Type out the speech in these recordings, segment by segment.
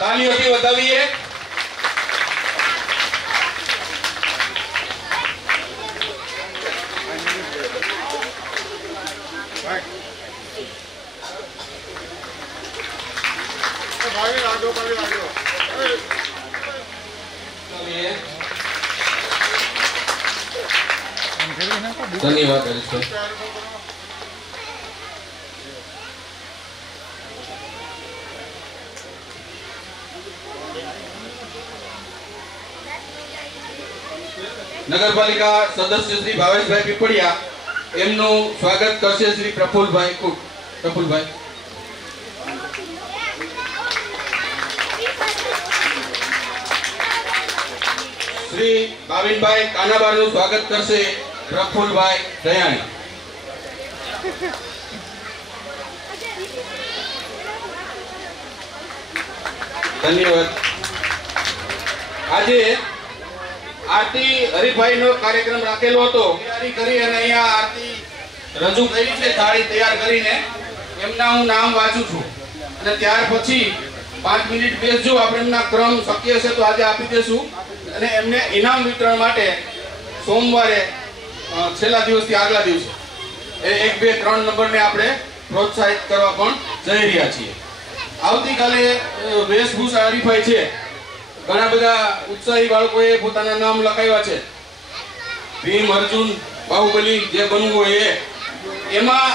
તાલીઓથી વધાવીએ. ધન્યવાદ હરીશભાઈ. નગરપાલિકા સદસ્ય શ્રી ભાવેશભાઈ પીપળિયા એમનું સ્વાગત કરશે શ્રી પ્રફુલભાઈ કુટ. પ્રફુલભાઈ. શ્રી ભાવિનભાઈ કાનાબાનું સ્વાગત કરશે પ્રફુલભાઈ દયાણી. ધન્યવાદ. આજે આરતી હરિભાઈનો કાર્યક્રમ રાખેલો હતો. તૈયારી કરી અને અહીંયા આરતી રજૂ કરી છે થાળી તૈયાર કરીને. એમના હું નામ વાંચું છું અને ત્યાર પછી 5 મિનિટ બેસજો. આપણે એમના ક્રમ શક્ય છે તો આજે આપી દેશું અને એમને ઇનામ વિતરણ માટે સોમવારે છેલ્લા દિવસથી આગલા દિવસે 1, 2, 3 નંબરને આપણે પ્રોત્સાહિત કરવા પણ જઈ રહ્યા છીએ. આવતીકાલે વેશભૂષા હરીફાઈ છે. ઘણા બધા ઉત્સાહી બાળકોએ પોતાના નામ લખાવ્યા છે. ભીમ, અર્જુન, બાહુબલી જે બનવું હોય એ. એમાં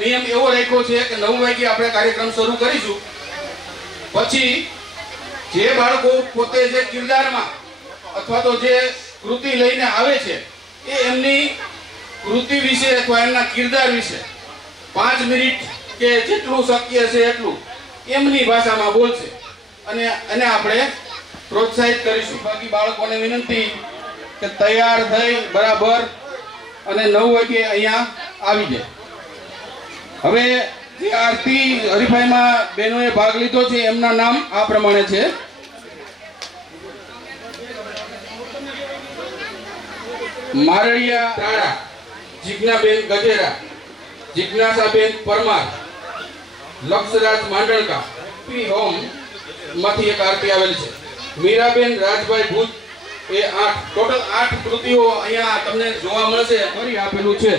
નિયમ એવો રાખ્યો છે કે 9 વાગે આપણે કાર્યક્રમ શરૂ કરીશું. પછી જે બાળકો પોતે જે કિરદારમાં અથવા તો જે કૃતિ લઈને આવે છે એ એમની કૃતિ વિશે અથવા એમના કિરદાર વિશે 5 મિનિટ કે જેટલું શક્ય છે એટલું એમની ભાષામાં બોલશે અને આપણે પ્રોત્સાહિત કરીશું. બાકી બાળકોને વિનંતી કે તૈયાર થઈ બરાબર અને 9 વાગે અહીંયા આવી જાય. હવે જે આરતી હરીફાઈમાં બહેનોએ ભાગ લીધો છે એમના નામ આ પ્રમાણે છે. મારડિયા તાળા, જીજ્ઞાબેન ગજેરા, જિજ્ઞાસાબેન પરમાર, લક્ષરાજ માંડણકા. પી હોમ માંથી એક આરતી આવેલ છે. મીરાબેન રાજભાઈ ભૂત. એ 8 ટોટલ 8 કૃતિઓ અહીંયા તમને જોવા મળશે. ફરી આપેલું છે.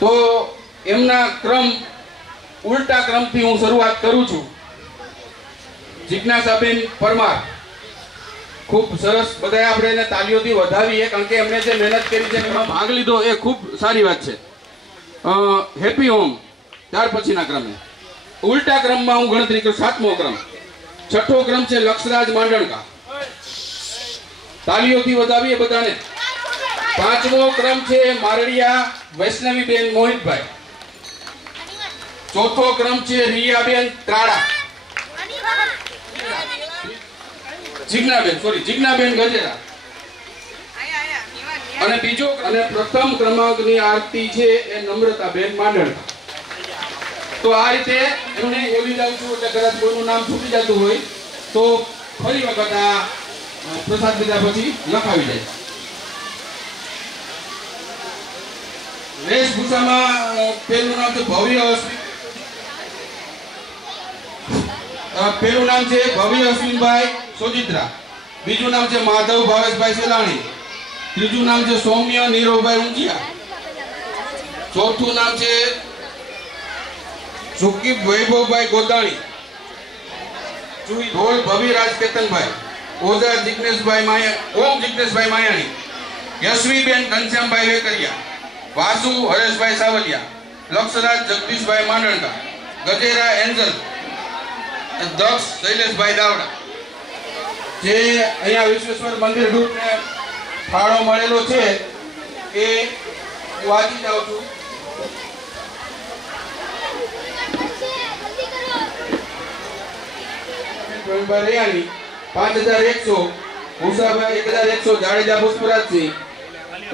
તો એમના ક્રમ ઉલટા ક્રમથી હું શરૂઆત કરું છું. જિજ્ઞાસાબેન પરમાર, ખૂબ સરસ. બધાએ આપણે એને તાલીઓથી વધાવીએ, કારણ કે એમણે જે મહેનત કરી છે એમાં ભાગ લીધો એ ખૂબ સારી વાત છે. હેપી હોમ ત્યાર પછીના ક્રમે, ઉલટા ક્રમમાં હું ગણતરી કરું. 7મો ક્રમ. 6થો ક્રમ છે લક્ષરાજ માંડણકા, તાલીઓથી વધાવીએ બધાને. 5મો ક્રમ છે મારડિયા વૈષ્ણવીબેન મોહિતભાઈ. 4થો ક્રમ છે રિયાબેન ત્રાડા, જિજ્ઞાબેન ગજેરા. અને બીજો અને પ્રથમ ક્રમાંકની આરતી છે એ નમ્રતાબેન માંડણકા. તો આ રીતે એમને બોલી જાઉં છું, એટલે કદાચ કોઈનું નામ છૂટી જતું હોય તો ફરી વખત આ પ્રસાદ લીધા પછી લખાવી જાય. વેશભૂષામાં પેલું નામ છે ભવ્ય અશ્વિનભાઈ સોજિત્રા. બીજું નામ છે માધવ ભાવેશભાઈ સેલાણી. ત્રીજું નામ છે સૌમ્ય નીરવભાઈ ઊંચિયા. ચોથું નામ છે સુકીબ વૈભવભાઈ ગોદાણી. ઢોલ ભવિરાજ કેતનભાઈ. ઓઝા જિગ્નેશભાઈ માયાણી. યશવીબેન ઘનશ્યામભાઈ વેકરિયા. વાસુ હરેશભાઈ સાવલિયા. લક્ષરાજ જગદીશભાઈ માંડણકા. ગજેરા એન્જલ. દક્ષ શૈલેષભાઈ દાવડા. જે અહીંયા વિશ્વેશ્વર મંદિર ગ્રુપને ફાળો મળેલો છે એ હું વાંચી જાઉં છું. રૈયાણી 5100, ભૂસાભાઈ 1100, જાડેજા પુષ્પરાજસિંહ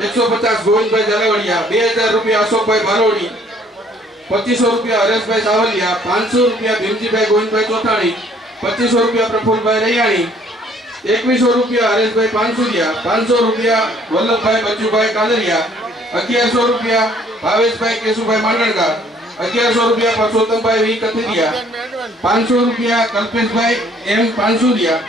150, ગોવિંદભાઈ ઝાલાવડિયા 2000 રૂપિયા, અશોકભાઈ ભારોડી 2500 રૂપિયા, હરેશભાઈ સાવલિયા 500 રૂપિયા, ભીમજીભાઈ ગોવિંદભાઈ ચોથાણી 2500 રૂપિયા, પ્રફુલભાઈ રૈયાણી 2100 રૂપિયા, હરેશભાઈ પાનસુરિયા 500 રૂપિયા, વલ્લભભાઈ બચુભાઈ કાદરિયા 1100 રૂપિયા, ભાવેશભાઈ કેશુભાઈ માંડણકા 1100 રૂપિયા, પરસોત્તમભાઈ વી કથિરિયા 500 રૂપિયા, કલ્પેશભાઈ એમ પાનસુરિયા.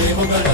देवगण